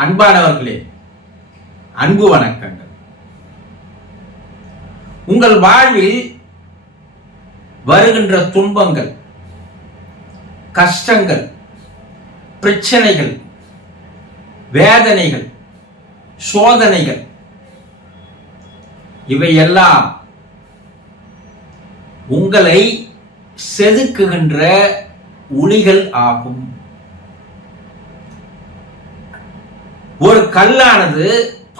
அன்பானவர்களே அன்பு வணக்கங்கள். உங்கள் வாழ்வில் வருகின்ற துன்பங்கள் கஷ்டங்கள் பிரச்சனைகள் வேதனைகள் சோதனைகள் இவையெல்லாம் உங்களை செதுக்குகின்ற ஒளிகள் ஆகும். ஒரு கல்லானது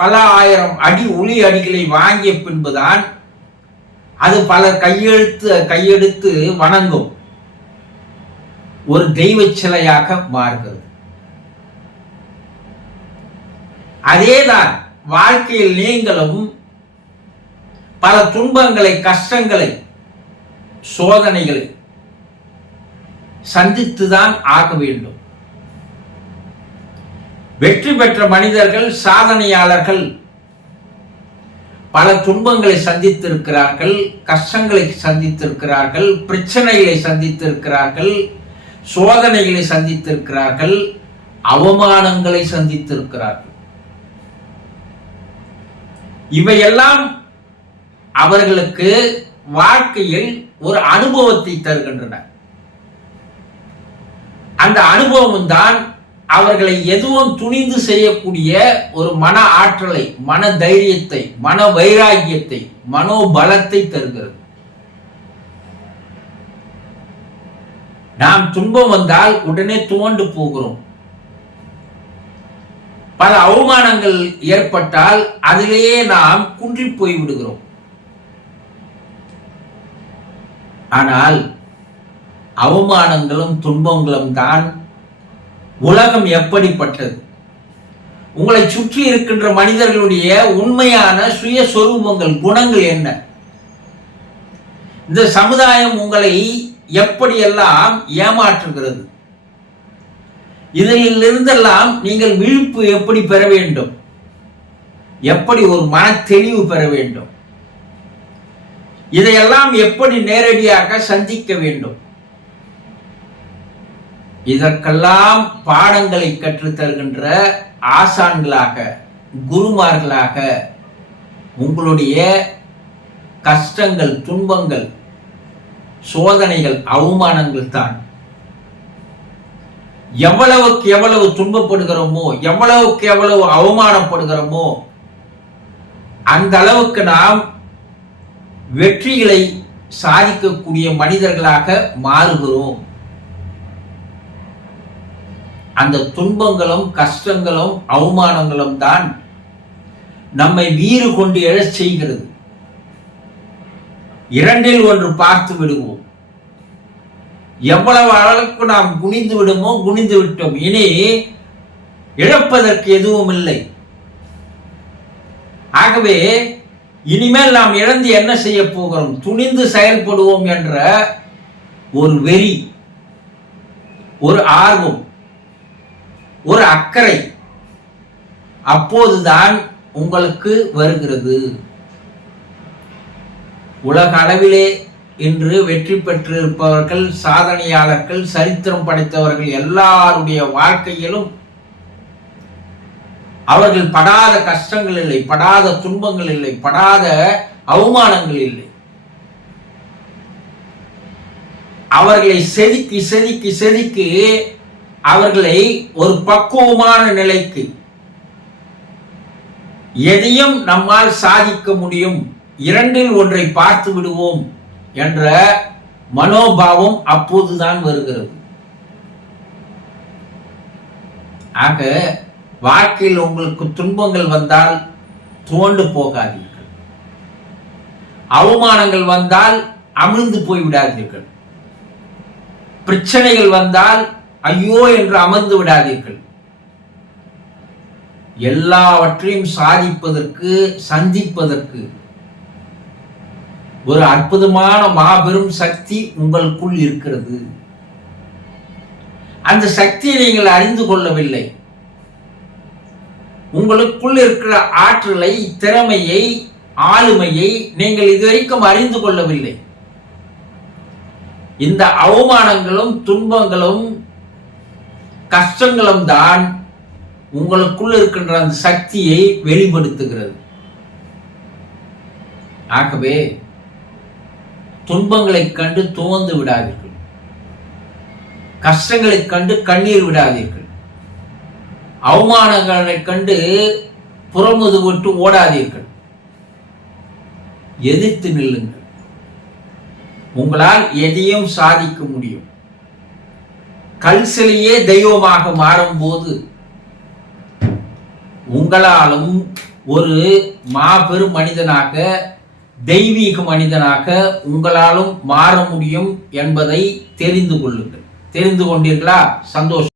பல ஆயிரம் அடி ஒளி அடிகளை வாங்கிய பின்புதான் அது பல கையெழுத்து கையெடுத்து வணங்கும். ஒரு தெய்வ சிலையாக மாறுகிறது. அதேதான் வாழ்க்கையில் நீங்களும் பல துன்பங்களை கஷ்டங்களை சோதனைகளை சந்தித்துதான் ஆக வேண்டும். வெற்றி பெற்ற மனிதர்கள் சாதனையாளர்கள் பல துன்பங்களை சந்தித்திருக்கிறார்கள் கஷ்டங்களை சந்தித்திருக்கிறார்கள் பிரச்சனைகளை சந்தித்திருக்கிறார்கள் சோதனைகளை சந்தித்திருக்கிறார்கள் அவமானங்களை சந்தித்திருக்கிறார்கள். இவையெல்லாம் அவர்களுக்கு வாழ்க்கையில் ஒரு அனுபவத்தை தருகின்றன. அந்த அனுபவம் தான் அவர்களை எதுவும் துணிந்து செய்யக்கூடிய ஒரு மன ஆற்றலை மன தைரியத்தை மன வைராகியத்தை மனோபலத்தை தருகிறது. நாம் துன்பம் வந்தால் உடனே துவண்டு போகிறோம். பல அவமானங்கள் ஏற்பட்டால் அதிலேயே நாம் குன்றி போய் விடுகிறோம். ஆனால் அவமானங்களும் துன்பங்களும் தான் உலகம் எப்படிப்பட்டது? உங்களை சுற்றி இருக்கின்ற மனிதர்களுடைய உண்மையான சுயஸ்வரூபங்கள் குணங்கள் என்ன? இந்த சமுதாயம் உங்களை எப்படியெல்லாம் ஏமாற்றுகிறது? இதில் இருந்தெல்லாம் நீங்கள் விழிப்பு எப்படி பெற வேண்டும்? எப்படி ஒரு மன தெளிவு பெற வேண்டும்? இதையெல்லாம் எப்படி நேரடியாக சந்திக்க வேண்டும்? இதற்கெல்லாம் பாடங்களை கற்றுத் தருகின்ற ஆசான்களாக குருமார்களாக உங்களுடைய கஷ்டங்கள் துன்பங்கள் சோதனைகள் அவமானங்கள் தான். எவ்வளவுக்கு எவ்வளவு துன்பப்படுகிறோமோ எவ்வளவுக்கு எவ்வளவு அவமானப்படுகிறோமோ அந்த அளவுக்கு நாம் வெற்றிகளை சாதிக்கக்கூடிய மனிதர்களாக மாறுகிறோம். அந்த துன்பங்களும் கஷ்டங்களும் அவமானங்களும் தான் நம்மை வீறு கொண்டு எழச் செய்கிறது. இரண்டில் ஒன்று பார்த்து விடுவோம். எவ்வளவு அளவுக்கு நாம் குனிந்து விடுமோ குனிந்து விட்டோம். இனி இழப்பதற்கு எதுவும் இல்லை. ஆகவே இனிமேல் நாம் இழந்து என்ன செய்ய போகிறோம்? துணிந்து செயல்படுவோம் என்ற ஒரு வெறி ஒரு ஆர்வம் ஒரு அக்கறை அப்போதுதான் உங்களுக்கு வருகிறது. உலக அளவிலே இன்று வெற்றி பெற்றிருப்பவர்கள் சாதனையாளர்கள் சரித்திரம் படைத்தவர்கள் எல்லாருடைய வாழ்க்கையிலும் அவர்கள் படாத கஷ்டங்கள் இல்லை படாத துன்பங்கள் இல்லை படாத அவமானங்கள் இல்லை. அவர்களை செதுக்கி செதுக்கி செதுக்கி அவர்களை ஒரு பக்குவமான நிலைக்கு எதையும் நம்மால் சாதிக்க முடியும். இரண்டில் ஒன்றை பார்த்து விடுவோம் என்ற மனோபாவம் அப்போதுதான் வருகிறது. ஆக வாழ்க்கையில் உங்களுக்கு துன்பங்கள் வந்தால் துவண்டு போகாதீர்கள். அவமானங்கள் வந்தால் அமிழ்ந்து போய் விடாதீர்கள் பிரச்சனைகள் வந்தால் ஐயோ என்று அமர்ந்து விடாதீர்கள். எல்லாவற்றையும் சாதிப்பதற்கு சந்திப்பதற்கு ஒரு அற்புதமான மாபெரும் சக்தி உங்களுக்குள் இருக்கிறது. அந்த சக்தியை நீங்கள் அறிந்து கொள்ளவில்லை. உங்களுக்குள் இருக்கிற ஆற்றலை திறமையை ஆளுமையை நீங்கள் இதுவரைக்கும் அறிந்து கொள்ளவில்லை. இந்த அவமானங்களும் துன்பங்களும் கஷ்டங்களும் தான் உங்களுக்குள் இருக்கின்ற அந்த சக்தியை வெளிப்படுத்துகிறது. ஆகவே துன்பங்களைக் கண்டு துவந்து விடாதீர்கள். கஷ்டங்களை கண்டு கண்ணீர் விடாதீர்கள். அவமானங்களை கண்டு புறமுது விட்டு ஓடாதீர்கள். எதிர்த்து நில்லுங்கள். உங்களால் எதையும் சாதிக்க முடியும். கல் சிலையே தெய்வமாக மாறும்போது உங்களாலும் ஒரு மாபெரும் மனிதனாக தெய்வீக மனிதனாக உங்களாலும் மாற முடியும் என்பதை தெரிந்து கொள்ளுங்கள். தெரிந்து கொண்டீர்களா? சந்தோஷம்.